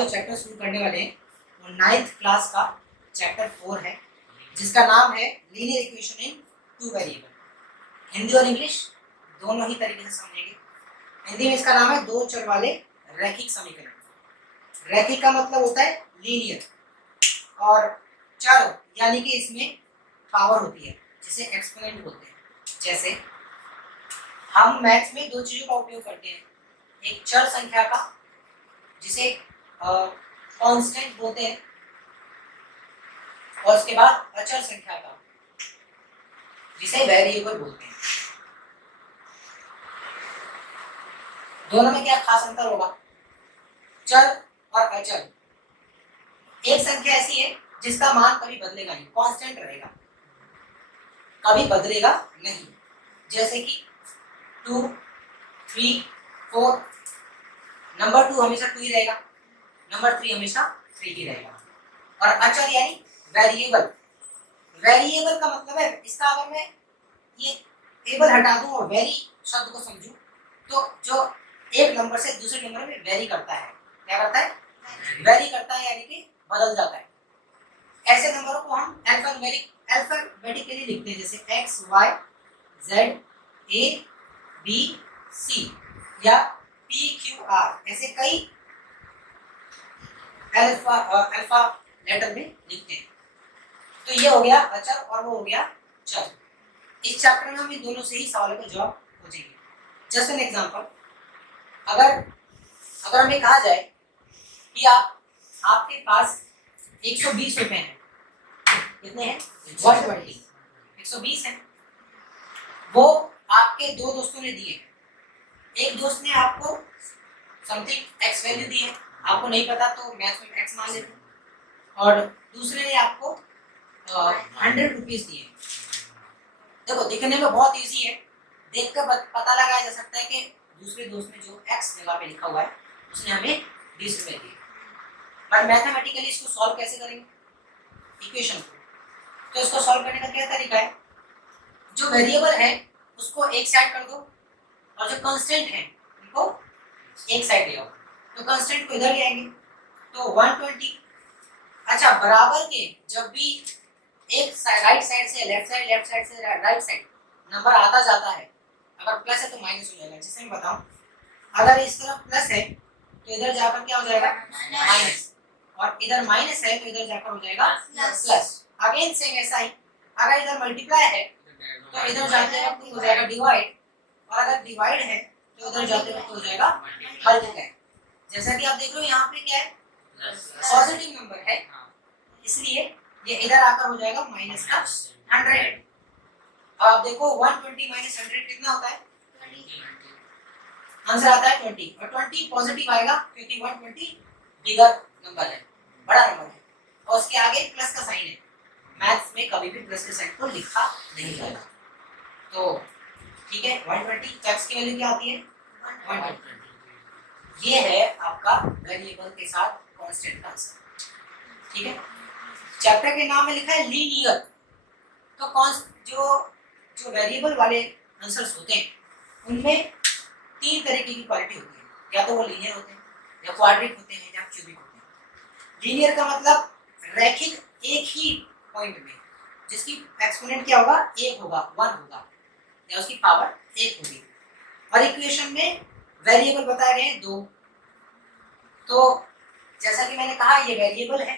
जो चैप्टर शुरू करने वाले हैं वो 9th क्लास का चैप्टर 4 है, जिसका नाम है linear equation in two variable. Hindi और इंग्लिश दोनों ही तरीके से समझेंगे। हिंदी में इसका नाम है दो चर वाले रैखिक समीकरण। रैखिक का मतलब होता है लीनियर, और चर यानी कि इसमें पावर होती है जिसे एक्सपोनेंट बोलते हैं। जैसे हम मैथ्स में दो चीजों का उपयोग करते हैं, एक चर संख्या का जिसे कांस्टेंट बोलते हैं, और उसके बाद अचर संख्या का जिसे वेरिएबल बोलते हैं। दोनों में क्या खास अंतर होगा? चर और अचर, एक संख्या ऐसी है जिसका मान कभी बदलेगा नहीं, कांस्टेंट रहेगा, कभी बदलेगा नहीं। जैसे कि 2, 3, 4, नंबर 2 हमेशा 2 ही रहेगा, नंबर 3 हमेशा 3 ही रहेगा। और अचर यानी वेरिएबल। वेरिएबल का मतलब है, इसका अगर मैं ये एबल हटा दूं और वेरी शब्द को समझूं, तो जो एक नंबर से दूसरे नंबर में वेरी करता है, क्या करता है? वेरी करता है, यानी कि बदल जाता है। ऐसे नंबरों को हम अल्फाबेटिकली लिखते हैं, जैसे x, y, z, a, b, c या p, q, r। ऐसे कई अल्फा लेटर में लिखते हैं। तो ये हो गया अचर और वो हो गया चर। इस चैप्टर में हम इन दोनों से ही सवालों का जवाब खोजेंगे। जस्ट एन एग्जांपल, अगर हमें कहा जाए कि आपके पास 120 रुपए हैं, कितने हैं? 120, 120 है। वो आपके दो दोस्तों ने दिए। एक दोस्त ने आपको समथिंग x वैल्यू दी है, आपको नहीं पता तो मैथ्स में x मान लेते, और दूसरे ने आपको 100 रुपीज दिए। देखो दिखने में बहुत इजी है, देखकर पता लगाया जा सकता है कि दूसरे दोस्त ने जो x जगह पे लिखा हुआ है उसने हमें 20 रुपए दिए। बट मैथमेटिकली इसको सॉल्व कैसे करेंगे इक्वेशन को? तो इसको सॉल्व करने का क्या तरीका है? जो वेरिएबल है उसको एक साइड कर दो, और जो कांस्टेंट है उनको एक साइड ले आओ। तो कांस्टेंट को इधर ले आएंगे, तो 120। अच्छा, बराबर के जब भी एक राइट साइड से लेफ्ट साइड, लेफ्ट साइड से राइट साइड नंबर आता जाता है, अगर प्लस है तो माइनस हो जाएगा। जैसे मैं बताऊं, अगर इस तरफ प्लस है तो इधर जाकर क्या हो जाएगा? माइनस, और इधर माइनस है तो इधर जाकर हो जाएगा प्लस। अगेन सेम ऐसा ही, अगर इधर मल्टीप्लाई है तो इधर जाते वक्त हो जाएगा डिवाइड, और अगर डिवाइड है तो उधर जाते वक्त हो जाएगा मल्टीप्लाई। जैसा कि आप देख रहे हो यहाँ पे क्या है? पॉजिटिव नंबर है, इसलिए ये इधर आकर हो जाएगा माइनस का 100। अब आप देखो 120 माइनस 100 कितना होता है? 20। आंसर आता है 20, और 20 पॉजिटिव आएगा क्योंकि 120 बिगर नंबर है, बड़ा नंबर है, और उसके आगे प्लस का साइन है। मैथ्स में कभी भी प्लस के साइन को लिखा नहीं जाएगा। तो ठीक है, 120 x की वैल्यू क्या आती है? 120। ये है आपका वेरिएबल के साथ कांस्टेंट का आंसर। ठीक है, चैप्टर के नाम में लिखा है लीनियर। तो कौन जो वेरिएबल वाले आंसर्स होते हैं उनमें 3 तरीके की क्वालिटी होती है, या तो वो लीनियर होते हैं, या क्वाड्रिक होते हैं, या क्यूबिक होते हैं। लीनियर का मतलब रैखिक, एक ही पॉइंट में, जिसकी एक्सपोनेंट क्या होगा? 1 होगा, 1 होगा, या उसकी पावर 1 होगी। और इक्वेशन में वेरिएबल बताए गए हैं 2। तो जैसा कि मैंने कहा ये वेरिएबल है,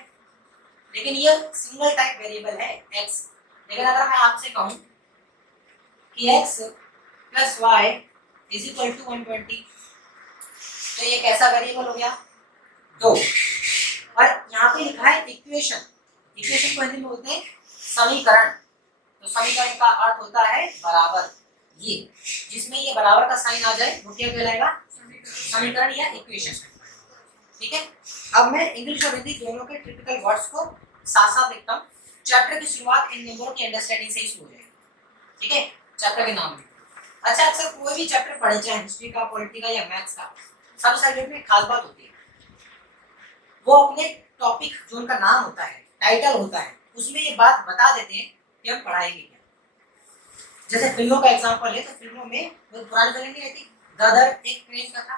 लेकिन ये सिंगल टाइप वेरिएबल है x। लेकिन अगर मैं आपसे कहूं कि x plus y is equal to 120, तो ये कैसा वेरिएबल हो गया? 2। और यहाँ पे लिखा है इक्वेशन। इक्वेशन को हिंदी में बोलते हैं समीकरण। तो समीकरण का अर्थ होता है बराबर। ये जिसमें ये बराबर का साइन आ जाए वो क्या कहलाएगा? समीकरण या इक्वेशन। ठीक है, अब मैं इंग्लिश और हिंदी दोनों के टिपिकल वर्ड्स को साथ साथ लिखता हूँ। चैप्टर की शुरुआत इन नंबरों की अंडरस्टैंडिंग से ही शुरू हो जाएगी। ठीक है, चैप्टर के नाम में। अच्छा, अक्सर कोई भी चैप्टर पढ़े, चाहे हिस्ट्री का, पॉलिटिकल या मैथ्स का, सब सब्जेक्ट में खास बात होती है, वो अपने टॉपिक जो उनका नाम होता है, टाइटल होता है, उसमें ये बात बता देते हैं कि हम पढ़ाएंगे क्या। जैसे फिल्मों का एग्जांपल है, तो फिल्मों में वो पुरानी फिल्म नहीं रहती, गदर एक क्रेज का था,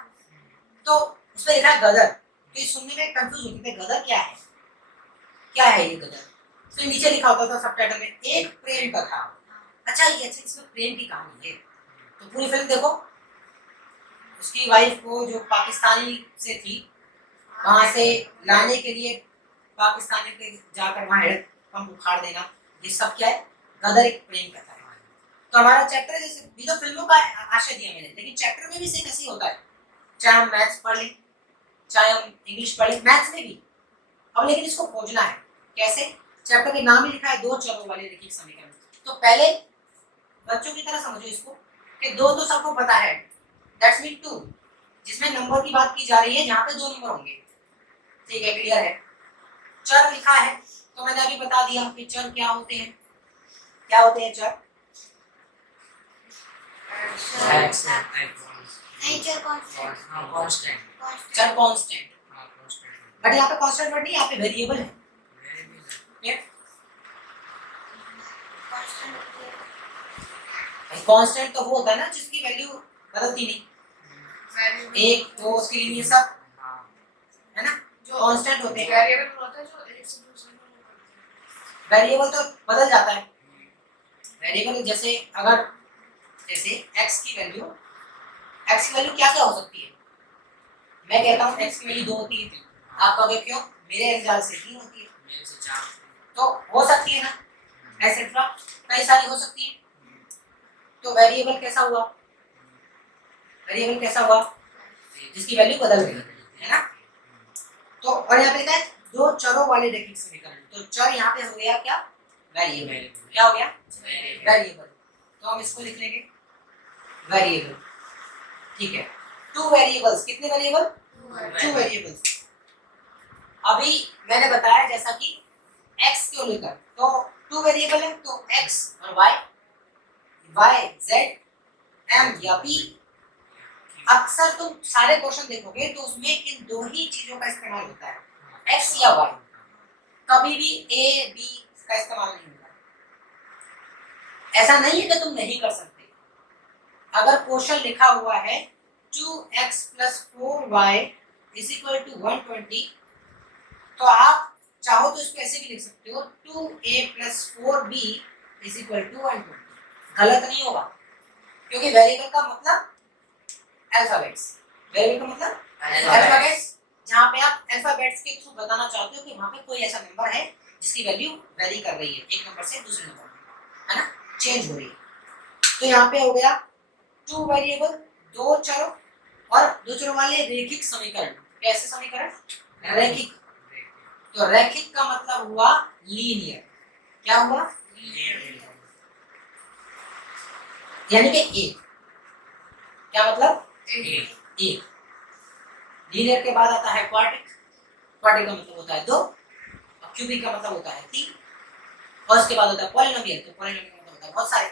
तो उसमें लिखा है गदर तो ये सुनने में कंफ्यूज होते थे, गदर क्या है ये गदर। तो नीचे लिखा होता था सब टाइटल में, एक प्रेम कथा। अच्छा ये अच्छा, इसमें प्रेम की कहानी है। तो पूरी फिल्म देखो, उसकी वाइफ को जो पाकिस्तानी से थी, वहां से लाने के लिए पाकिस्तानी के जाकर वहां हेड पंप उखाड़ देना, ये सब क्या है, गदर एक प्रेम कथा है। तो हमारा चैप्टर जैसे भी तो फिल्मों का आशय दिया मैंने, लेकिन चैप्टर में भी सेम ऐसे ही होता है, चाहे हम मैथ्स पढ़ लें, चाहे हम इंग्लिश पढ़ लें, मैथ्स में भी। अब लेकिन इसको खोजना है कैसे, चैप्टर के नाम ही लिखा है दो चरों वाले रैखिक समीकरण। तो पहले बच्चों की तरह समझो इसको कि दो तो सबको पता है, दैट्स मीन टू, जिसमें नंबर की बात की जा रही है जहां पे दो नंबर होंगे। ठीक है, क्लियर है। चर लिखा है तो मैंने अभी बता दिया कि चर क्या होते हैं, क्या होते हैं चर। चर कांस्टेंट, बट यहाँ पे कांस्टेंट वर्ड नहीं, यहाँ पे वेरिएबल है। कांस्टेंट तो वो होता है ना जिसकी वैल्यू बदलती नहीं, एक दो तीन ये सब है ना, जो कांस्टेंट होते हैं। वेरिएबल तो बदल जाता है, वेरिएबल जैसे अगर जैसे x की वैल्यू क्या क्या हो सकती है, मैं कहता हूँ x की वैल्यू 2 होती है, आप कहोगे क्यों, मेरे अंदाज से 3 होती है, मेरे से 4, तो हो सकती है ना, एटसेट्रा कई सारी हो सकती है। तो वेरिएबल कैसा हुआ, वेरिएबल कैसा हुआ, जिसकी वैल्यू बदल गई है ना। तो और यहाँ पे लिखा है दो चरों वाले रैखिक समीकरण, तो चर यहाँ पे हो गया क्या, वेरिएबल, क्या हो गया, वेरिएबल। तो हम इसको लिख लेंगे वेरिएबल, ठीक है। टू वेरिएबल्स, कितने वेरिएबल, टू वेरिएबल्स। अभी मैंने बताया जैसा कि x को लेकर, तो टू वेरिएबल है तो x और y z m या p। अक्सर तुम सारे क्वेश्चन देखोगे तो उसमें इन दो ही चीजों का इस्तेमाल होता है, x या y, कभी भी a b का इस्तेमाल नहीं होता। ऐसा नहीं है कि तुम नहीं कर सकते, अगर क्वेश्चन लिखा हुआ है 2x + 4y = 120, तो आप चाहो तो इसको ऐसे भी लिख सकते हो 2a + 4b = 120, गलत नहीं होगा, क्योंकि वेरिएबल का मतलब अल्फाबेट्स, वेरिएबल का मतलब अल्फाबेट्स, जहां पे आप अल्फाबेट्स के थ्रू बताना चाहते हो कि वहां पे कोई ऐसा नंबर है जिसकी वैल्यू वेरी कर रही है, एक नंबर से दूसरे नंबर में, है ना, चेंज हो रही है। तो यहाँ पे हो गया टू वेरिएबल, दो चरों, और दो चरों वाले रैखिक समीकरण। कैसे समीकरण, रैखिक। तो रैखिक का मतलब हुआ लीनियर, क्या हुआ, यानी कि एक, क्या मतलब एक। लीनियर के बाद आता है क्वाड्रिक, क्वाड्रिक का मतलब होता है दो, और क्यूबिक का मतलब होता है 3, और उसके बाद होता है पॉलिनोमियल, तो पॉलिनोमियल का मतलब होता है बहुत सारे,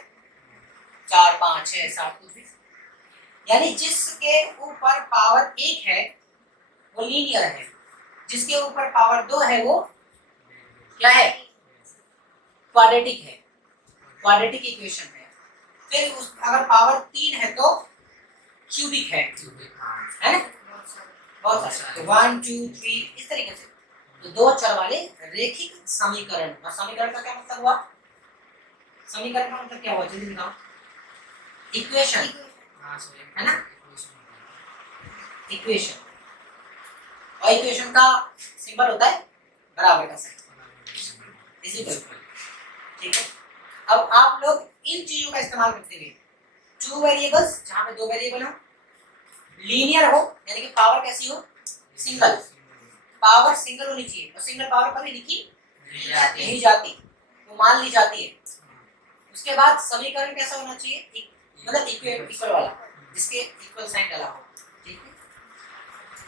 4 5 6 7 कुछ भी, यानी जिसके ऊपर पावर 1 है वो लीनियर है, जिसके ऊपर पावर 2 है वो क्या है, क्वाड्रेटिक है, क्वाड्रेटिक इक्वेशन है। फिर अगर पावर 3 है तो क्यूबिक है ना, बहुत सारे, 1 2 3 इस तरीके से। तो दो चर वाले रैखिक समीकरण, और समीकरण का क्या मतलब हुआ, समीकरण का मतलब क्या हुआ, जल्दी बताओ, इक्वेशन, है ना, इक्वेशन, और इक्वेशन का सिंबल होता है बराबर का साइन, इक्वल, ठीक है। अब आप लोग इन चीजों का इस्तेमाल करते हुए, टू वेरिएबल्स जहां पे दो वेरिएबल हो, लीनियर हो यानी कि पावर कैसी हो, सिंगल, पावर सिंगल होनी चाहिए, और सिंगल पावर कभी लिखी नहीं जाती, वो मान ली जाती है। उसके बाद समीकरण कैसा होना चाहिए, मतलब इक्वल वाला, जिसके इक्वल साइन डाला हो, ठीक है।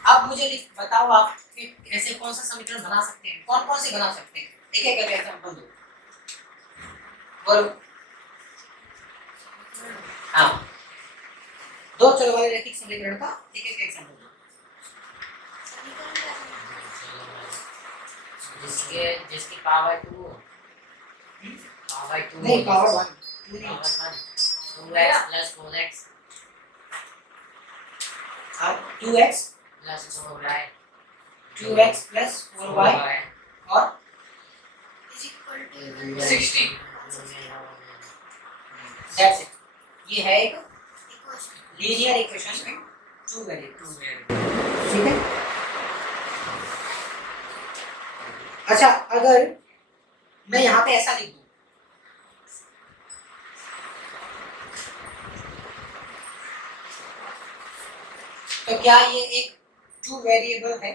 अब मुझे बताओ आप कि ऐसे कौन सा समीकरण बना सकते हैं, कौन कौन से बना सकते हैं, एक एक करके एग्जांपल दो, बोलो। हाँ, दो चर वाले रैखिक समीकरण का एक एक एग्जांपल दो। जिसकी पावर 2 हो, पावर 2 नहीं, पावर 1, 2x + 4x, हाँ 2x + 4y 2x plus 4y और 60 दैट्स इट। ये है एक लीनियर इक्वेशन में टू वेरिएबल्स, ठीक है। अच्छा, अगर मैं यहाँ पे ऐसा लिख दूँ तो क्या ये एक टू वेरिएबल है?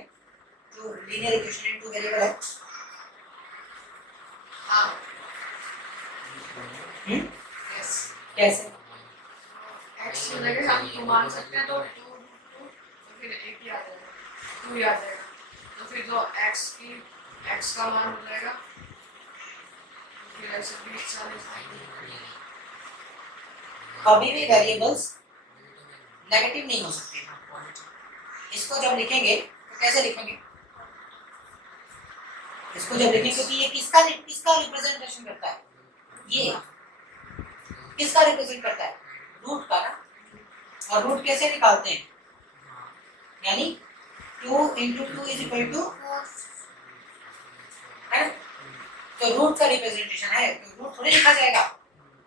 टू लीनियर इक्वेशन में टू वेरिएबल है? हाँ हम्म? यस कैसे? x की जगह हम 2 मान सकते हैं, तो 2 तो फिर एक ही आ जाएगा, 2 ही आ जाएगा, तो फिर जो x का मान हो जाएगा, फिर ऐसे 20 40 कभी भी वेरिएबल्स नेगेटिव नहीं हो सकते। इसको जब लिखेंगे तो कैसे लिखेंगे? इसको जब लिखेंगे क्योंकि ये किसका रिप्रेजेंटेशन करता है? ये किसका रिप्रेजेंट करता है? रूट का ना। और रूट कैसे निकालते हैं? यानी 2 into 2 is equal to, है ना? तो रूट का रिप्रेजेंटेशन है, तो रूट थोड़ी लिखा जाएगा,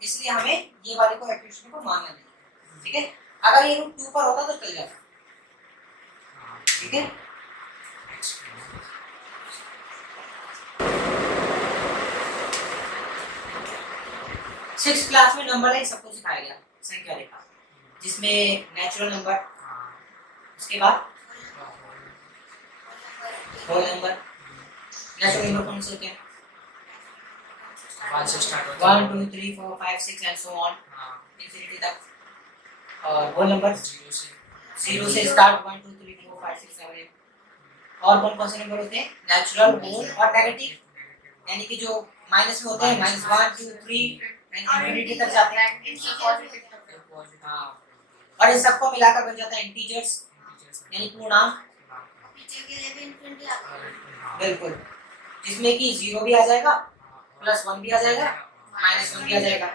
इसलिए हमें ये वाले को इक्वेशन को मानना नहीं, ठीक है। अगर ये रूट 2 पर होता तो चल जाता, ठीक है। सिक्स क्लास में नंबर लाइन सबको सिखाया गया, संख्या रेखा, जिसमें नेचुरल नंबर, उसके बाद होल नंबर। नेचुरल नंबर कौन से होते हैं? 1 से स्टार्ट होता है 1 2 3 4 5 6 एंड सो ऑन इंफिनिटी तक। और होल नंबर 0 से स्टार्ट 1 2 3 4 5 6 7 8। और कौन कौन से नंबर होते हैं? नेचुरल, होल और नेगेटिव, यानी कि जो माइनस में होते हैं, -1 2 3 एंड इंफिनिटी तक जाते हैं। हाँ, और इन सबको मिलाकर बन जाता है इंटीजर्स, यानी पूर्णांक। बिल्कुल, जिसमें कि 0 भी आ जाएगा, +1 भी आ जाएगा, -1 भी आ जाएगा।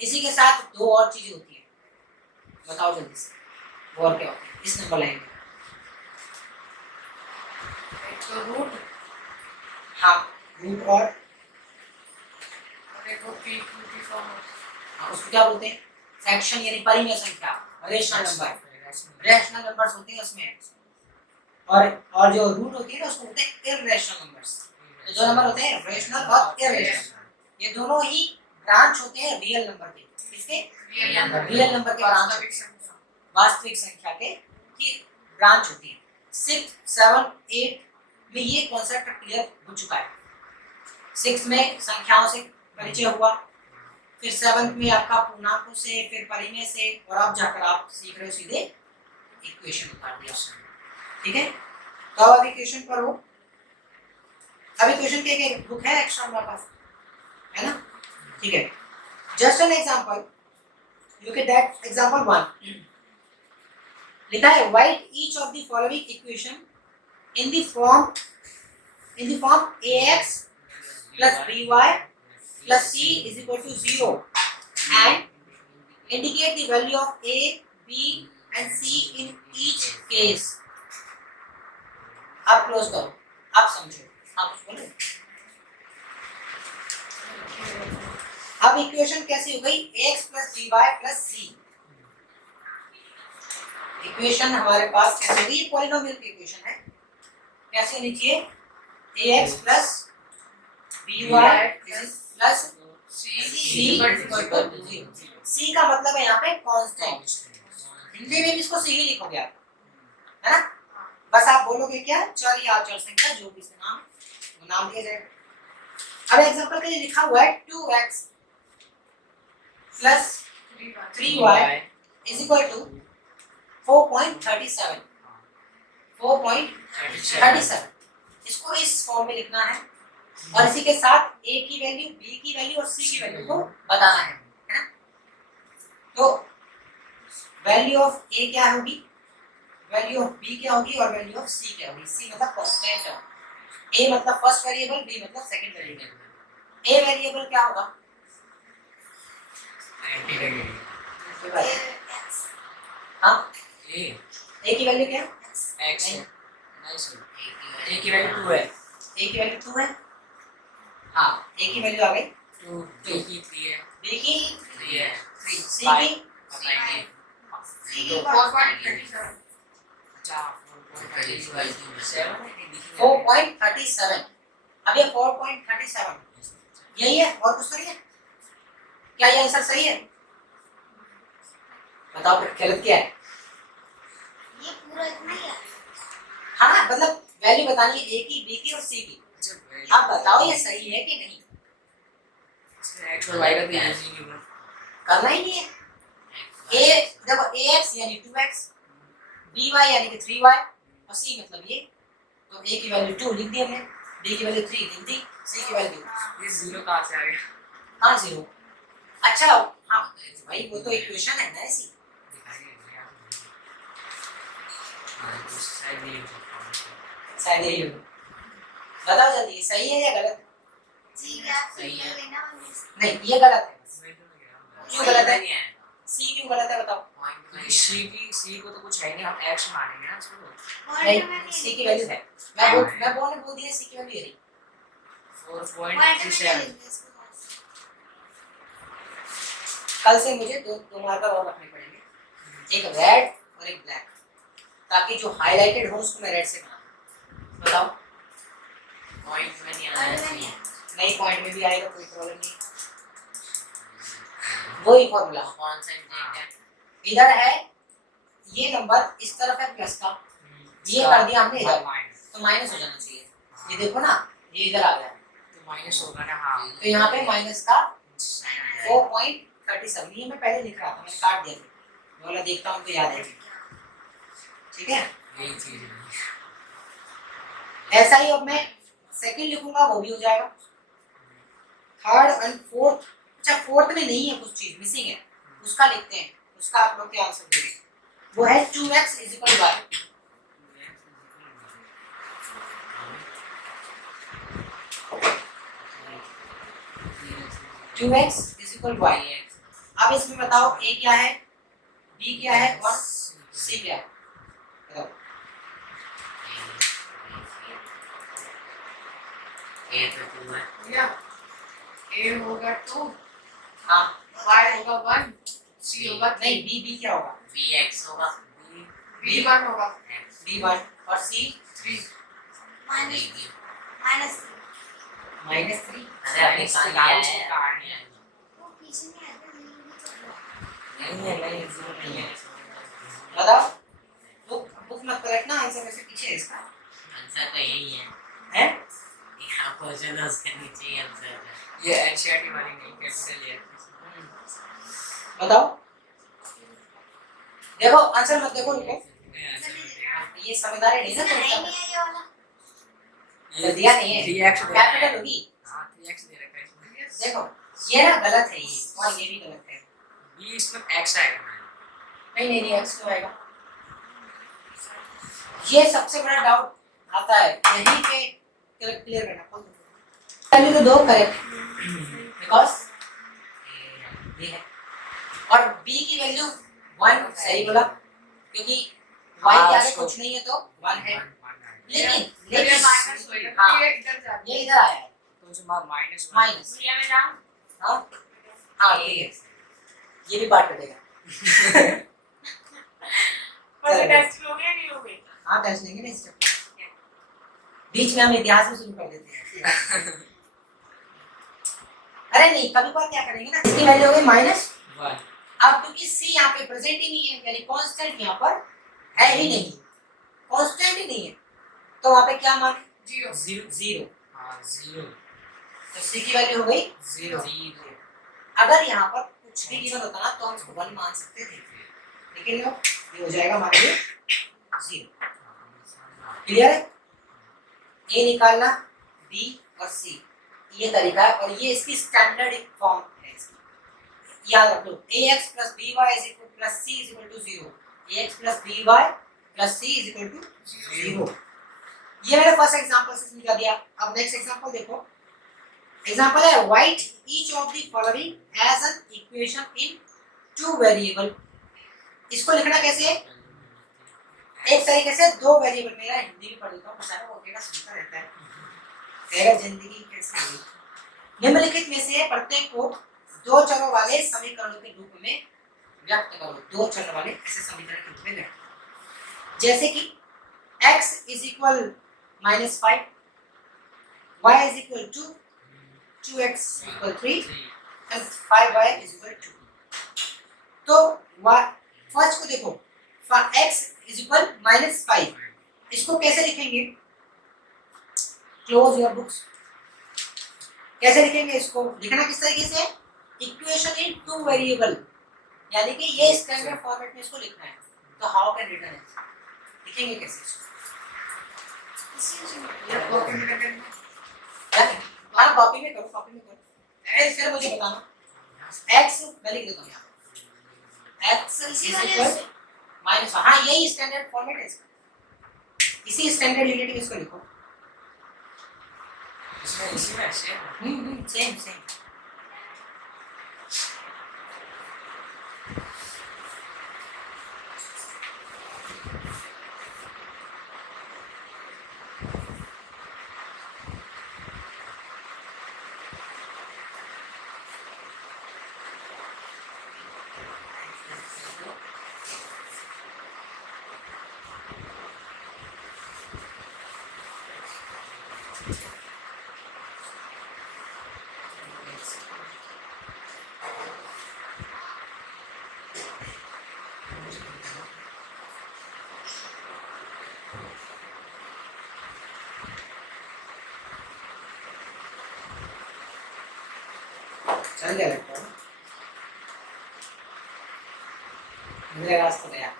इसी के साथ दो और चीजें होती हैं, बताओ जल्दी से, वो और क्या होती है इस नंबर लाइन में? तो रूट, हाँ, रूट और एक वो p फॉर्म, हाँ, उसको क्या बोलते हैं? फ्रैक्शन, यानी परिमेय संख्या, रेशनल नंबर। रेशनल नंबर्स होते हैं उसमें, और जो रूट होती है ना उसको बोलते हैं इररेशनल नंबर्स। तो जो नंबर होते हैं रेशनल और इररेशनल, ये दोनों ही ब्रांच होते हैं रियल नंबर के। किसके? रियल नंबर के ब्रांच, वास्तविक संख्या के की ब्रांच होती है। 6 7 8 में ये कॉन्सेप्ट क्लियर हो चुका है। 6 में संख्याओं से परिचय हुआ, फिर 7 में आपका पूर्णांकों से, फिर परिमेय से, और अब जाकर आप सीख रहे हो सीधे इक्वेशन उतार दिया, ठीक है। तो अब इक्वेशन पर हो, अब इक्वेशन के एक बुक है एक्स्ट्रा हमारे पास, है ना, ठीक है। Just an example, look at that example 1। लिखा है write each of the following equation in the form ax plus by plus c is equal to 0 and indicate the value of a, b and c in each case। आप close करो, आप समझो, आप कुछ बोलो। अब इक्वेशन कैसी हो गई? ax plus by plus c। Equation हमारे पास कैसे होगी? ये पॉलिनोमियल की इक्वेशन है, कैसे होनी चाहिए? ax plus by plus c equal to 0। c का मतलब है यहाँ पे कांस्टेंट, हिंदी में भी इसको c ही लिखोगे आप, है ना। बस आप बोलोगे क्या? चर या अचर संख्या, जो भी इसका नाम वो नाम दिया जाएगा। अब एग्जांपल के लिए लिखा हुआ है 2x plus 3y is equal to 4.37। 4.37 इसको इस फॉर्म में लिखना है, और इसी के साथ a की वैल्यू, b की वैल्यू और c की वैल्यू को बताना है ना। तो वैल्यू ऑफ a क्या होगी, वैल्यू ऑफ b क्या होगी, और वैल्यू ऑफ c क्या होगी? c मतलब कांस्टेंट है, a मतलब फर्स्ट वेरिएबल, b मतलब सेकंड वेरिएबल। a वेरिएबल क्या होगा? हाँ, a की वैल्यू क्या है? x नहीं। ए की वैल्यू 2 है, ए की वैल्यू 2 है, हाँ ए की वैल्यू आ गई 2, बी की 3 है, बी की 3 है, 3, सी की पता ही नहीं। सी की 4.37 अच्छा 4.37 4.37, अब ये 4.37 यही है और कुछ तो नहीं है, क्या ये आंसर सही है? बताओ गलत क्या है? ये पूरा इतना ही है। हाँ मतलब वैल्यू बतानी है ए की, बी की और सी की, आप बताओ ये सही है कि नहीं, एक्स और वाई का भी यूज ही नहीं हुआ। करना ही नहीं है। ए देखो ax यानी 2x, by यानी कि 3y और c मतलब ये, तो a की वैल्यू 2 लिख दी हमने, b की वैल्यू 3 लिख दी, c की वैल्यू ये जीरो कहाँ से आ गया? कहाँ 0? अच्छा हाँ भाई वो तो इक्वेशन है ना ऐसी, शायद नहीं हो सकता। शायद यही हो। बताओ जल्दी सही है या गलत? ठीक है, आप सही है। लेना और नहीं ये गलत है, क्यों गलत है? नहीं है। c क्यों गलत है बताओ? सी को तो कुछ है नहीं, हम एक्स मानेंगे ना इसको। पॉइंट में नहीं c की वैल्यू है, मैं बोल दिया c की वैल्यू है। 4.37 कल से मुझे दो मार्कर और रखने पड़ेंगे, एक रेड और एक ब्लैक, ताकि जो हाईलाइटेड हो उसको मैं रेड से बनाऊं। बताओ पॉइंट में नहीं आना चाहिए। नहीं पॉइंट में भी आएगा कोई प्रॉब्लम नहीं, वही फॉर्मूला कौन सा इंटेक है? इधर है, ये नंबर इस तरफ है प्लस का, ये कर दिया हमने इधर तो माइनस हो जाना चाहिए, ये देखो ना ये इधर आ गया तो माइनस होगा ना। हाँ तो यहाँ पे माइनस का 4.37, ये मैं पहले लिख रहा था, मैंने काट दिया था, बोला देखता हूँ तो याद है, ठीक है यही चीज है। ऐसा ही अब मैं सेकंड लिखूंगा वो भी हो जाएगा, थर्ड एंड फोर्थ, अच्छा फोर्थ में नहीं है कुछ चीज मिसिंग है, उसका लिखते हैं, उसका आप लोग क्या आंसर देंगे, वो है 2x = y, 2x = y। अब इसमें बताओ a क्या है, b क्या है और c क्या है, बताओ ए तो 2 है। या ए होगा 2, हाँ y होगा 1, c होगा 3, नहीं b क्या होगा, bx होगा b 1 होगा b1 और c 3, माइनस -3, अरे अभी निकाल लिया है। काट लिया है। वो पीछे नहीं आएगा, नहीं है, नहीं है। बताओ बुक मत पलटना, आंसर वैसे पीछे है इसका, आंसर तो यही है। हैं यहाँ क्वेश्चन है उसके नीचे ही आंसर है। ये एनसीईआरटी वाली नहीं, कैपिटल है। बताओ, देखो आंसर मत देखो, रुको ये समझदारी नहीं ना नहीं तुम, है ये वाला। ये दिया नहीं है, 3x कैपिटल होगी, हाँ 3x दे रखा है इसमें। देखो ये ना गलत है ये और ये भी गलत है, b इसमें x आएगा। नहीं x क्यों आएगा, ये सबसे बड़ा डाउट आता है यहीं पे, क्लियर करना पहले तो दो करेक्ट, बिकॉज ये है और b की वैल्यू 1 सही बोला, क्योंकि y के आगे कुछ नहीं है तो 1 है, लेकिन ये लेकिन माइनस होएगा, हाँ, ये इधर जा ये इधर आया है तो उसके बाद माइनस माइनस, दुनिया में जाओ, हाँ हाँ ठीक है, ये भी पार्ट कटेगा पर टेस्ट हो गया नहीं हो गई। हाँ टेस्ट लेंगे ना इस चैप्टर, बीच में हम इतिहास में शुरू कर देते हैं अरे नहीं कभी बार क्या करेंगे ना, इसकी वैल्यू हो गई -1, अब क्योंकि c यहाँ पे प्रेजेंट ही नहीं है, यानी कांस्टेंट यहाँ पर है ही नहीं, कांस्टेंट ही नहीं है, तो वहाँ पे क्या मान 0, हाँ 0 तो c की वैल्यू हो गई 0 अगर यहाँ पर कुछ भी गिवन होता ना तो हम इसको 1 मान सकते थे, लेकिन ये हो जाएगा हमारे लिए 0, क्लियर है, a निकालना b और c ये तरीका है, और ये इसकी स्टैंडर्ड फॉर्म है इसकी, याद रख लो ax + by + c = 0, ax + by + c = 0, ये मैंने फर्स्ट एग्जांपल से समझा दिया। अब नेक्स्ट एग्जांपल देखो, एग्जांपल है write each of the following as an equation in 2 variable, इसको लिखना कैसे है, एक तरीके से दो वेरिएबल, मेरा हिंदी भी पढ़ देता हूँ बेचारा, वो अकेला सुनता रहता है, कहेगा जिंदगी कैसी हुई। निम्नलिखित में से प्रत्येक को दो चरों वाले समीकरणों के रूप में व्यक्त करो। दो चर वाले ऐसे समीकरण के रूप में व्यक्त करो, जैसे कि x is equal -5, y is equal to 2x equal 3 and 5y is equal 2। तो फर्स्ट को देखो, x इज इक्वल -5, इसको कैसे लिखेंगे? Close your books. कैसे लिखेंगे इसको? लिखना किस तरीके से? इक्वेशन इन टू वेरिएबल, यानी कि ये स्टैंडर्ड फॉर्मेट में इसको लिखना है। तो हाउ कैन रिटर्न इट, लिखेंगे कैसे इसको? ये कॉपी में करके हाँ कॉपी में करो, कॉपी में करो। फिर मुझे बताना। x मैं लिख देता हूँ यहाँ, x इज इक्वल माइनस, हाँ यही स्टैंडर्ड फॉर्मेट है इसका, इसी स्टैंडर्ड रिलेटिव इसको लिखो। इसमें इसी में सेम सेम सेम। चल गया लगता है, मेरे रास्ते गया।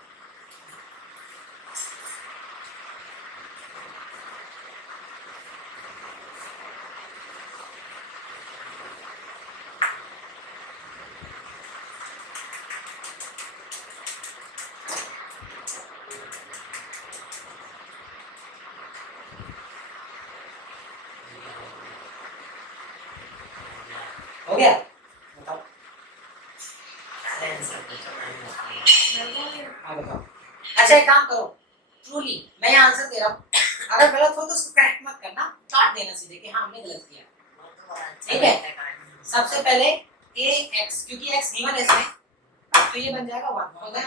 हो गया? बताओ। हाँ बताओ। अच्छा एक काम करो, ट्रूली मैं यहाँ आंसर दे रहा हूँ, अगर गलत हो तो उसको करेक्ट मत करना, काट देना सीधे कि हाँ हमने गलत किया। ठीक है, सबसे पहले ax, क्योंकि x गिवन है इसमें, तो ये बन जाएगा 1। हो गया?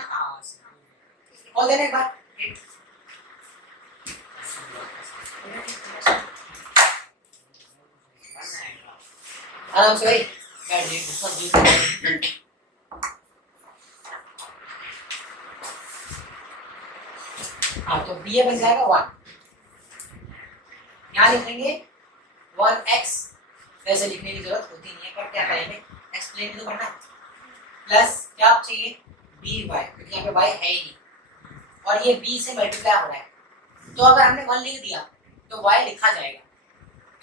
और देने के बाद आराम से भाई बैठ जाइए। हाँ तो बी बन जाएगा 1, यहाँ लिखेंगे 1x, वैसे लिखने की जरूरत होती नहीं है, पर क्या करेंगे एक्सप्लेन तो करना है। प्लस क्या चाहिए by, क्योंकि यहाँ पे y है ही नहीं और ये b से मल्टीप्लाई हो रहा है, तो अगर हमने 1 लिख दिया तो y लिखा जाएगा।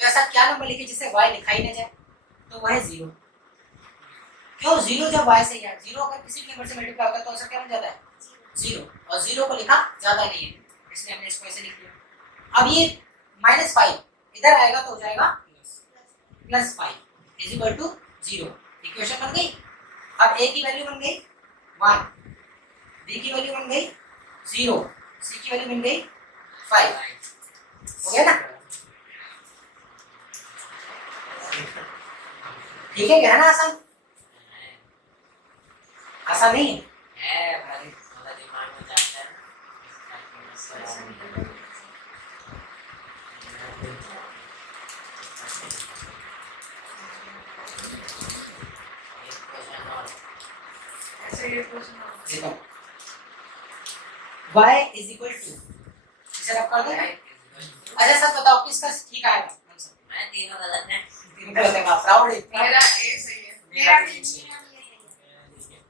तो ऐसा क्या नंबर लिखे जिससे y लिखा ही ना जाए? तो वह है 0। क्यों 0? जब y से है 0 अगर किसी नंबर से मल्टीप्लाई होता है तो आंसर क्या बन जाता है 0, और 0 को लिखा जाता नहीं है, इसलिए हमने इसको ऐसे लिख दिया। अब ये -5 इधर आएगा तो हो जाएगा +5 इज इक्वल टू 0। इक्वेशन बन गई। अब a की वैल्यू बन गई 1, b की वैल्यू बन गई 0, c की वैल्यू बन गई 5। हो गया ना? ठीक है, क्या है ना? आसान आसान नहीं है? भाई थोड़ा दिमाग में जाता है। ऐसे ये क्वेश्चन देखो y इज इक्वल टू, इसे रख कर दो। अच्छा सर बताओ किसका ठीक आएगा? मैं तीनों गलत है। तीन गलत है, प्राउड है। मेरा ए सही है। मेरा भी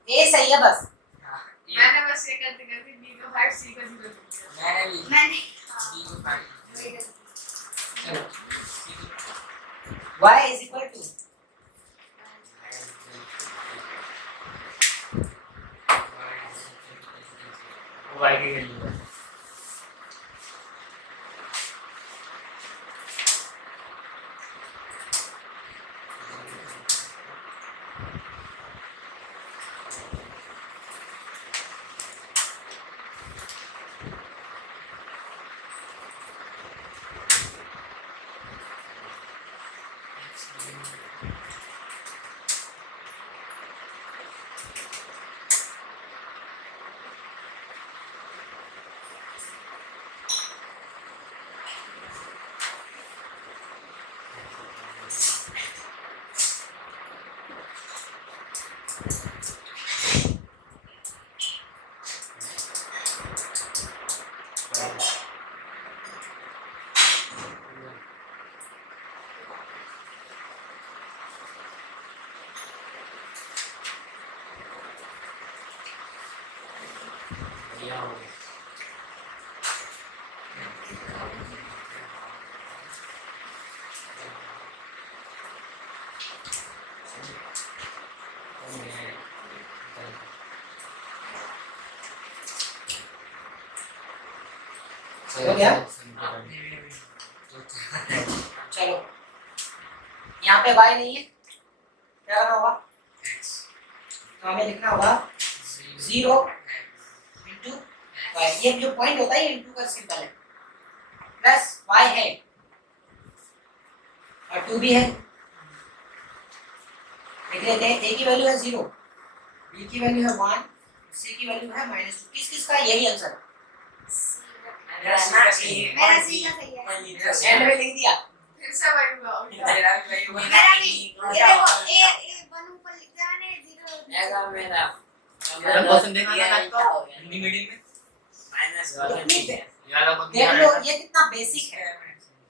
ए सही है बस। मैंने बस ये करते करते बी को 5 सी को 0 लिख दिया। मैंने भी मैंने बी को 5 चलो y is equal to y की वैल्यू है। बढ़िया हो गया। हो गया? चलो यहाँ पे y नहीं है, क्या करना होगा? तो हमें लिखना होगा 0 इंटू y, ये जो पॉइंट होता है इंटू का सिंबल है, प्लस y है और 2 भी है। लिख लेते हैं, a की वैल्यू है 0, b की वैल्यू है 1, c की वैल्यू है -2। किस किस का यही आंसर है? मेरा सी का सही है। एंड में लिख दिया। फिर से वही हुआ मेरा भी ये देखो ए 1 ऊपर लिख दिया मैंने 0 ऐसा मेरा क्वेश्चन देखा था आपको हिंदी मीडियम में देख लो ये कितना बेसिक है।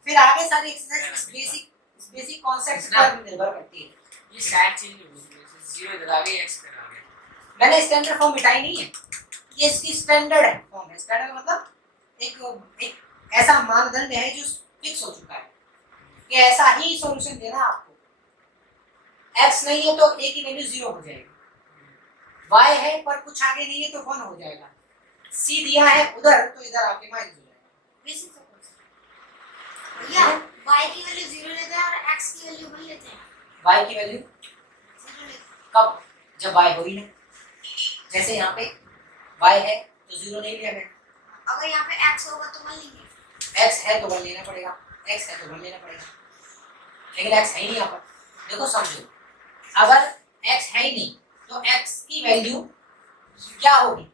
फिर आगे सारी एक्सरसाइज बेसिक कॉन्सेप्ट्स पर निर्भर करती है। ये शायद चेंज हो गई, 0 इधर आ गई, x इधर आ गया। मैंने स्टैंडर्ड फॉर्म मिटाई नहीं है, ये इसकी स्टैंडर्ड फॉर्म है। स्टैंडर्ड का मतलब एक ऐसा मानदंड है जो फिक्स हो चुका है कि ऐसा ही सॉल्यूशन देना है आपको। x नहीं है तो a की वैल्यू 0 हो जाएगी, y है पर कुछ आगे नहीं है तो 1 हो जाएगा, c दिया है उधर तो इधर आके माइनस हो जाएगा। बेसिक सपोज भैया y की वैल्यू 0 लेते हैं और x की वैल्यू 1 लेते हैं। y की वैल्यू 0 लेते कब? जब y हो ही ना। जैसे यहाँ पे y है तो 0 नहीं लिया मैंने, अगर यहाँ पे x होगा तो 1 लेंगे। x है तो 1 लेना पड़ेगा, x है तो 1 लेना पड़ेगा, लेकिन x है ही नहीं यहाँ पर। देखो समझो, अगर x है ही नहीं तो x की वैल्यू क्या होगी?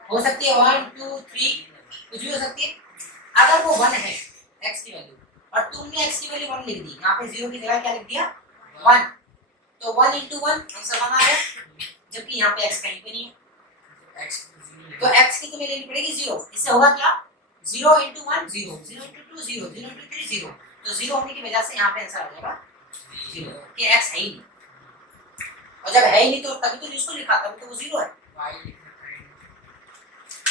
हो सकती है 1 2 3 कुछ भी हो सकती है। अगर वो 1 है x की वैल्यू और तुमने x की वैल्यू 1 लिख दी, यहाँ पे 0 की जगह क्या लिख दिया? 1, तो 1 into 1 आंसर 1 आ गया, जबकि यहाँ पे x कहीं पे नहीं है तो x की तुम्हें लेनी पड़ेगी 0। इससे होगा क्या? 0 into 1 0, 0 into 2 0, 0 into 3 0, तो 0 होने की वजह से यहाँ पे आंसर आ जाएगा 0 कि x है ही नहीं। और जब है ही नहीं तो तभी तो जिसको लिखा तभी तो वो 0 है।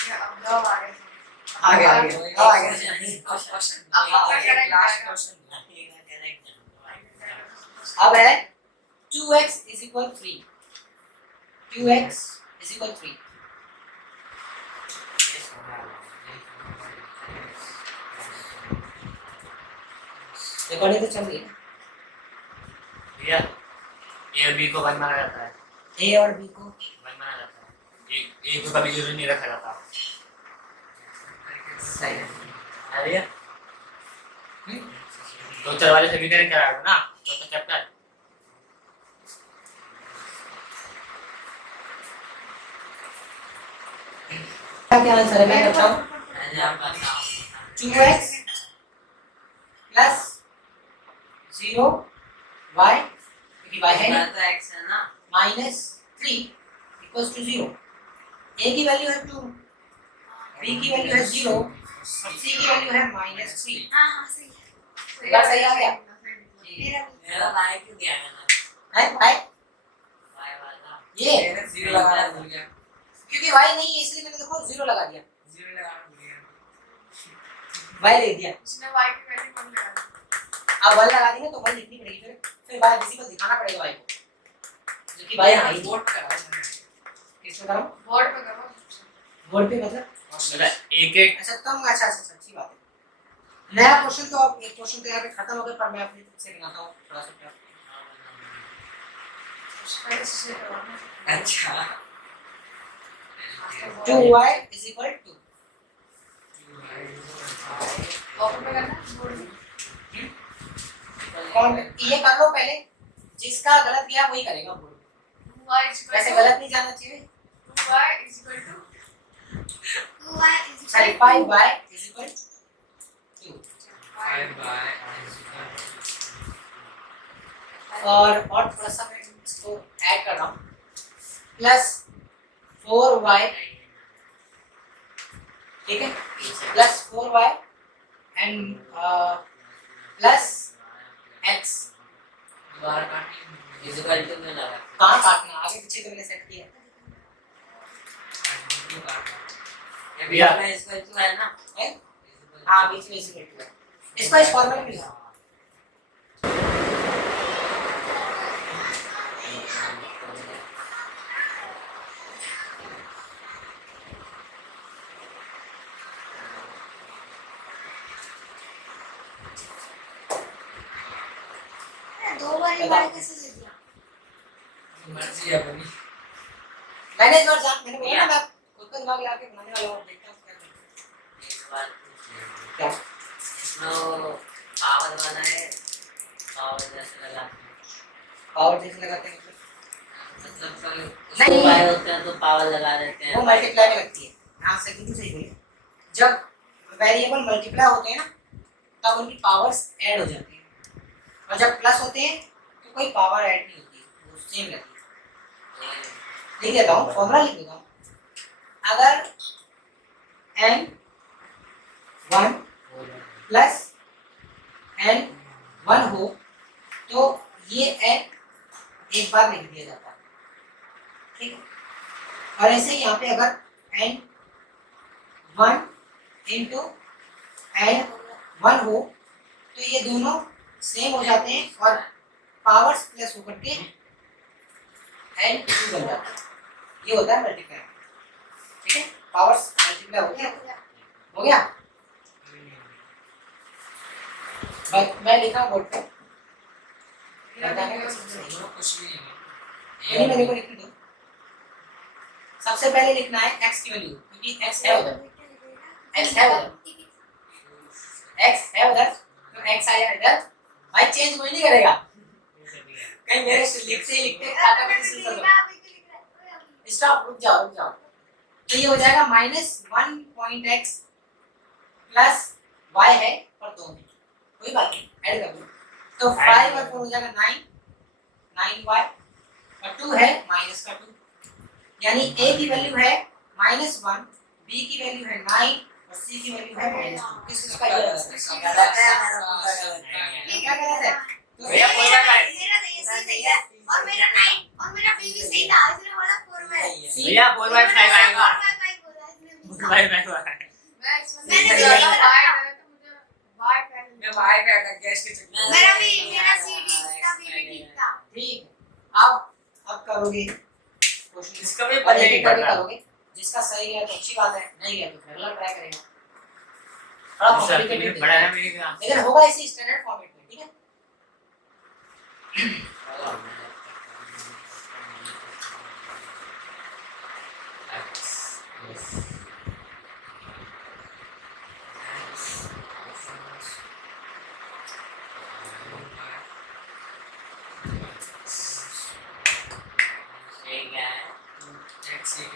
हैं। अब दो आ रहे हैं। आ गया आ गया। अब है 2x is equal 3, 2x is equal 3। Recording तो चल रही है। भैया ए और बी को 1 माना जाता है, a और b को 1 माना जाता है, ए को कभी 0 नहीं रखा जाता। सही है। भैया तो चल वाले समीकरण क्या आएगा ना तो चैप्टर क्या आंसर है? मैं बताऊं 2x प्लस 0 y क्योंकि y है नहीं माइनस 3 इक्वल्स टू 0। a की वैल्यू है 2, b की वैल्यू है 0 और c की वैल्यू है -3। हां हां सही है। बात सही आ गया? मेरा भी मेरा लाइक क्यों गया है भाई y वाला ये मैंने 0 लगाना भूल गया, क्योंकि y नहीं है इसलिए मैंने देखो 0 लगा दिया, 0 लगाना भूल गया। y ले दिया। उसने y की वैल्यू कम लगा दी। अब 1 लगा दिया तो 1 लिखनी पड़ेगी, फिर y किसी को दिखाना पड़ेगा y को, जो कि y है ही नहीं। बोर्ड पे किसमें करो? बोर्ड पे करो। बोर्ड पे मतलब एक एक अच्छा तुम अच्छा अच्छी बात है। नया क्वेश्चन तो अब एक क्वेश्चन तो यहाँ पे खत्म हो गया, पर मैं अपनी तरफ से गिनाता हूँ थोड़ा सा। पहले से करवाना। अच्छा 2y is equal to open पे करना बोर्ड में। कौन ये कर लो पहले, जिसका गलत गया वही करेगा बोर्ड पे। 2y is वैसे equal गलत नहीं जाना चाहिए। to 2y is equal to 2y is sorry equal 5y is equal to 5 और थोड़ा सा मैं इसको ऐड कर रहा हूँ प्लस 4y, ठीक है, plus 4y and plus x। दोबारा काटनी इक्वल टू में लगा कहाँ काटना, आगे पीछे तो मैंने सेट किया ये भी अपना इक्वल टू है ना है। हाँ बीच में इसी है, इसको इस फॉर्मूले में लिखा। दो बार ही बार कैसे दे दिया? मर्जी है अपनी मैंने इस बार मैंने बोला ना मैं खुद का दिमाग लगा के बनाने वाला हूँ, देखता हूँ क्या करना। एक बार क्या इसमें पावर वाला है, पावर जैसे लगाते हैं पावर जैसे लगाते हैं मतलब नहीं। उसको वायर होते हैं तो पावर लगा देते हैं वो मल्टीप्लाई में लगती है। हाँ सही सही बोलिए, जब वेरिएबल मल्टीप्लाई होते हैं ना तब उनकी पावर्स ऐड हो जाती है, और जब प्लस होते हैं तो कोई पावर ऐड नहीं होती, वो सेम रहती है। लिख देता हूँ, फॉर्मूला लिख देता हूँ। अगर n 1 प्लस n 1 हो तो ये n एक बार लिख दिया जाता है, ठीक है। और ऐसे ही यहाँ पे अगर n 1 इंटू n 1 हो तो ये दोनों सेम हो जाते हैं और पावर्स प्लस होकर के n 2 बन जाता है। ये होता है मल्टीप्लाई, ठीक है। पावर्स मल्टीप्लाई हो गया, हो गया। मैं लिखा हूँ बोर्ड पे, कुछ भी नहीं मेरे को लिखने दो। सबसे पहले लिखना है x की वैल्यू, क्योंकि x है उधर, x है उधर, x है उधर तो x आया इधर। भाई चेंज कोई नहीं करेगा, कहीं मेरे से लिखते लिखते खाता में सुन लो। स्टॉप, रुक जाओ रुक जाओ। तो ये हो जाएगा -1.x प्लस y है और 2 में, कोई बात नहीं ऐड कर दो। तो 5 और 4 हो जाएगा 9y और 2 है -2, यानी a की वैल्यू है -1, b की वैल्यू है 9 और c की वैल्यू है -2। किस इसका ये गलत है, ये क्या गलत है? तो भैया कोई बात नहीं। मेरा तो ये सही है और मेरा 9 और मेरा बी भी सही था, इसने बोला 4 में। भैया 4/5 आएगा, 4/5 4/5 मैंने मैंने भी बोला बोला बाय करे तो मुझे बाय पहले मैं बाय करता गैस के चक्कर मेरा सी ठीक था, बी भी ठीक था। ठीक है। अब करोगे क्वेश्चन, इसका भी और पता एक नहीं एक करके पड़ता। करोगे। जिसका सही है तो अच्छी बात है, नहीं है तो फिर अगला ट्राई करेगा। थोड़ा कॉम्प्लिकेटेड बड़ा है मेरे का लेकिन होगा इसी स्टैंडर्ड फॉर्मेट में, ठीक है।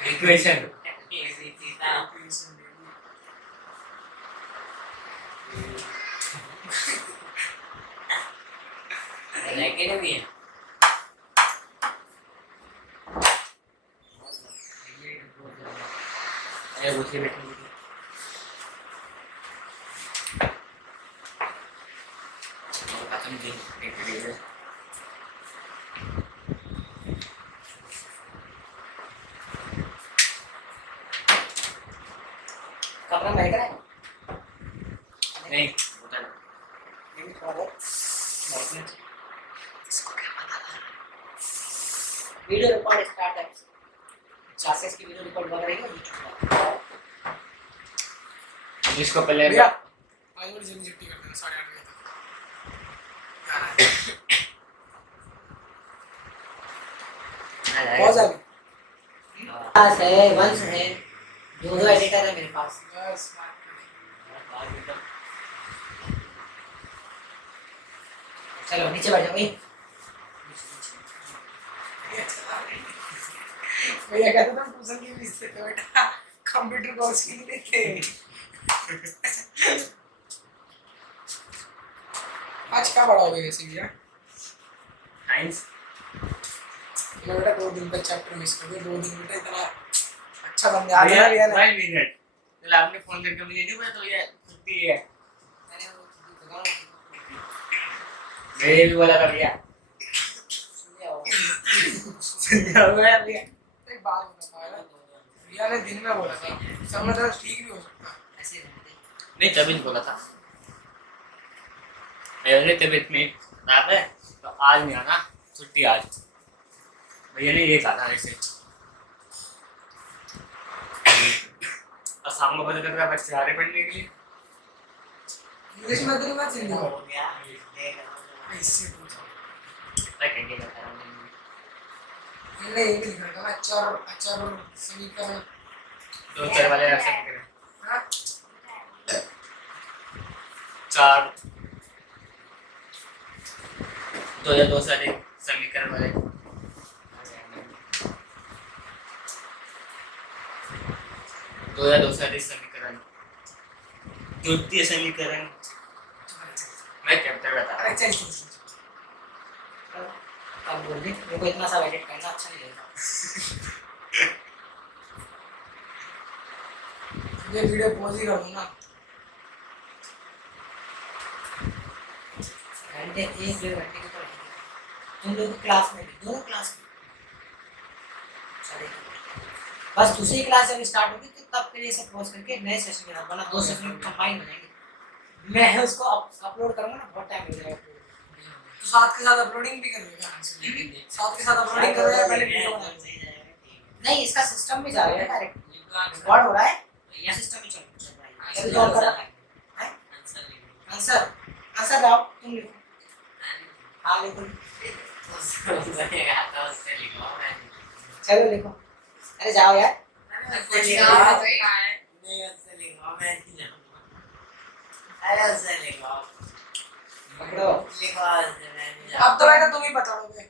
इक्वेशन नेगेटिव भी है। अरे पूछिए बेटा खत्म जी कपड़ा महंगा है नहीं होता नहीं। लेकिन थोड़ा बहुत महंगा है। वीडियो रिकॉर्ड स्टार्ट है, क्लासेस की वीडियो रिकॉर्ड बन रही है यूट्यूब पर। जिसको पहले भैया आज बड़ी जल्दी छुट्टी कर देना 8:30 बजे तक। बहुत ज्यादा पास है, वंश है, दो एडिटर है मेरे पास। बस चलो नीचे बैठ जाओ। भैया कहते थे ट्यूशन की फीस देते बेटा, कंप्यूटर कोर्स की नहीं देते। आज क्या पढ़ाओगे वैसे भैया? साइंस मैं बेटा 2 दिन का चैप्टर मिस कर दिया 2 दिन बेटा इतना अच्छा बन गया यार यार भाई मिनट चल आपने फोन करके मुझे नहीं पता तो ये छुट्टी है मेरे भी बोला कर दिया संध्या हो गया भैया एक बात बता रहा भैया ने दिन में बोला था सब मतलब ठीक भी हो सकता ऐसे रहते नहीं तभी नहीं बोला था मेरे तबीयत में खराब है तो आज नहीं आना छुट्टी आज भैया ने ये कहा था ऐसे और शाम को पता चल रहा बच्चे आ रहे पढ़ने के लिए इंग्लिश में तेरी बात हिंदी हो में गया इससे पूछो मैं कहेंगे बता रहा हूँ मैंने ये भी लिखा था अचार अचार समीकरण दो चार वाले ऐसे करें हाँ 4 2 या 2 से अधिक समीकरण वाले 2 या 2 से अधिक समीकरण द्वितीय समीकरण मैं चैप्टर बता रहा अरे हूँ चल चल अब बोल दे मेरे को इतना सा एडिट करना अच्छा नहीं लगता ये वीडियो पॉज ही कर दूंगा घंटे 1-1.5 घंटे की तो रहेगी तुम लोग क्लास में भी दोनों क्लास में चलेगी बस दूसरी क्लास जब स्टार्ट होगी तो तब फिर ये सब पॉज करके नए सेशन में वरना 2 सेशन में कंबाइन हो जाएंगे मैं उसको अपलोड करूंगा ना बहुत टाइम लग जाएगा तो साथ के साथ अपलोडिंग भी करेगा साथ के साथ अपलोडिंग कर रहा है पहले वीडियो बना नहीं इसका सिस्टम में जा रहा है डायरेक्ट रिकॉर्ड हो रहा है या सिस्टम में चल रहा है ये रिकॉर्ड कर रहा है आंसर आंसर आओ तुम लिखो हाँ लिखो चलो लिखो अरे जाओ यार पकड़ो अब तो बेटा तुम ही बता दोगे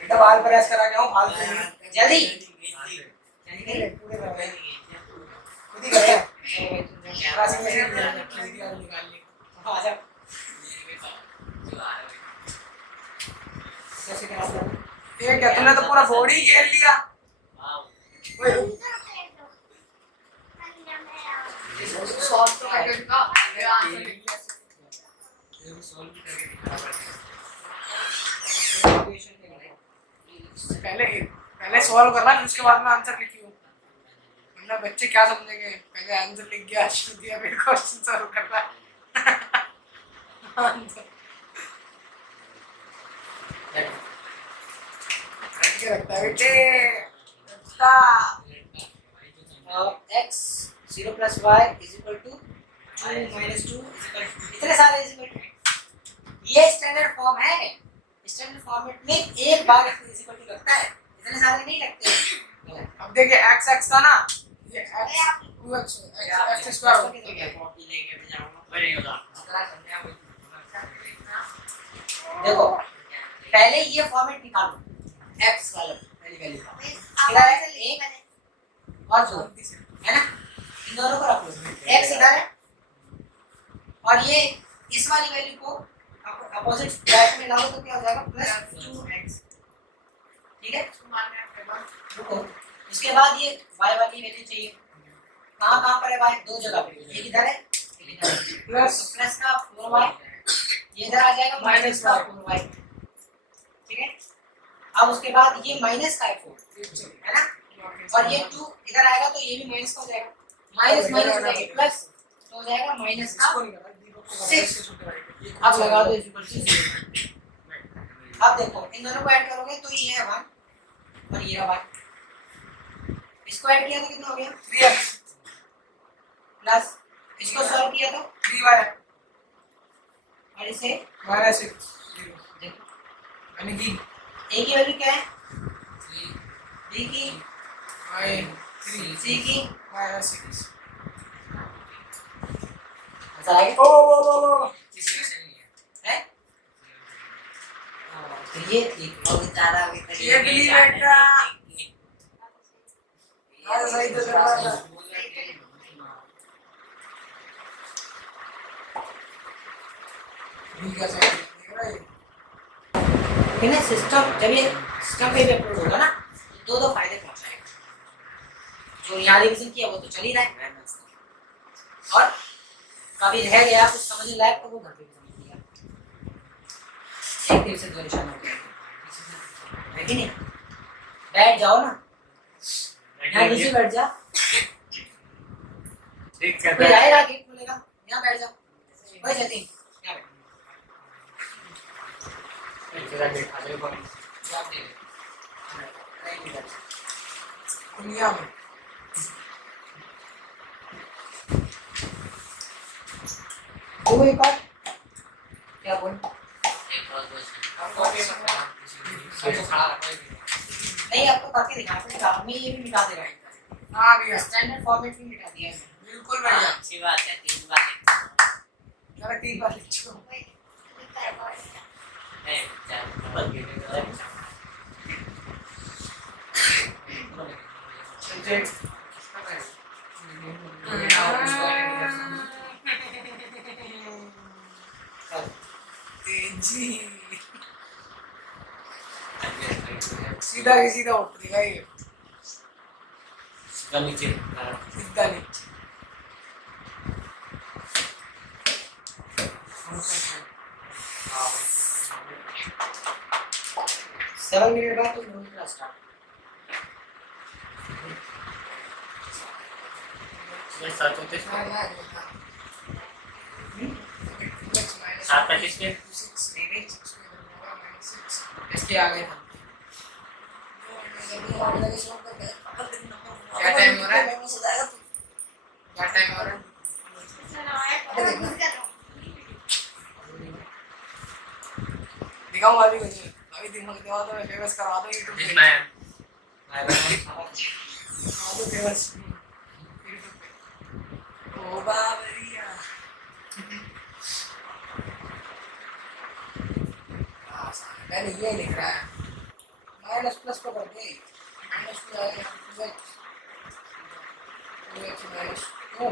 बेटा बाल प्रेस करा के आओ फालतू जल्दी नहीं पूरे कर रहे हैं खुद ही कर रहे हैं क्लासिक में निकाल ली आ जाओ कैसे करा ये क्या तुमने तो पूरा बॉडी घेर लिया ओए सॉल्व तो करके का मेरा आंसर लिख लिया पहले पहले सॉल्व करना फिर उसके बाद में आंसर लिखियो वरना बच्चे क्या समझेंगे पहले आंसर लिख गया शुरू दिया फिर क्वेश्चन सॉल्व करना आंसर करके रखता है बेटे रखता x 0 plus y is equal to 2 minus 2 is equal to इतने सारे is equal to ये स्टैंडर्ड फॉर्म है स्टैंडर्ड फॉर्मेट में एक बार is equal to लगता है इतने सारे नहीं लगते हैं अब देखिए x x था ना ये x 2x x स्क्वायर हो गया देखो पहले ये फॉर्मेट निकालो x वाला पहली वैल्यू का एक और जो है ना इन दोनों को रख लो x इधर है और ये इस वाली वैल्यू को अपोजिट ब्रैकेट में डालो तो क्या हो जाएगा प्लस 2x ठीक है रुको इसके बाद ये y वाली वैल्यू चाहिए कहाँ पर है y दो जगह पे एक इधर है एक इधर है प्लस का 4y ये इधर आ जाएगा माइनस का 4y ठीक है अब उसके बाद ये माइनस का 4 है ना और ये 2 इधर आएगा तो ये भी माइनस का हो जाएगा माइनस माइनस हो जाएगा प्लस तो हो जाएगा माइनस का 6 अब लगा दो इक्वल टू 0 अब देखो इन दोनों को ऐड करोगे तो ये है 1 और ये है 1 इसको ऐड किया तो कितना हो गया 3x प्लस इसको सॉल्व किया तो 3y और इसे -6 देखो यानी कि a की वैल्यू क्या है b की y c की -6 आंसर आ गया ओ है तो ये ठीक ये भी बेटा आज सही तो कर रहा था ठीक है सही देख रहा है लेकिन ना सिस्टम जब ये सिस्टम पे भी अपलोड होगा ना तो दो फायदे पहुंचाएगा। जो यहाँ रिविजन किया वो तो चल ही रहा है, और कभी रह गया कुछ समझने लायक तो वो घर पे भी समझ लिया। एक तीर से दो निशाना हो गया, है कि नहीं? बैठ जाओ ना, यहाँ नीचे बैठ जा, कोई आएगा गेट खोलेगा, यहाँ बैठ जाओ। वही जतीन यहाँ बैठ। जवाब दे दे। दुनिया में वो एक और क्या बोल? एक और क्वेश्चन आपको आगे खड़ा रखो नहीं, आपको करके दिखाना पड़ेगा। मैं ये भी मिटा दे रहा हूँ, हाँ भैया स्टैंडर्ड फॉर्मेट में मिटा दिया है। बिल्कुल भैया। अच्छी बात है 3 बार जरा 3 बार लिख चुका हूँ। नहीं 4 बार तेजी सीधा के सीधा उठ देगा ये, नीचे सीधा नीचे। 7 मिनट बाद तो मूवी क्लास स्टार्ट। सात होते सात पैंतीस के इसके आगे था। क्या टाइम हो रहा है? क्या टाइम हो रहा है? दिखाऊंगा अभी कुछ, अभी दिखा दो, मैं फेमस करवा दूं यूट्यूब पे। तो फेमस यूट्यूब पे। ओ बाबरिया मैंने ये लिख रहा है माइनस प्लस को करके माइनस टू आएगा 2x माइनस 2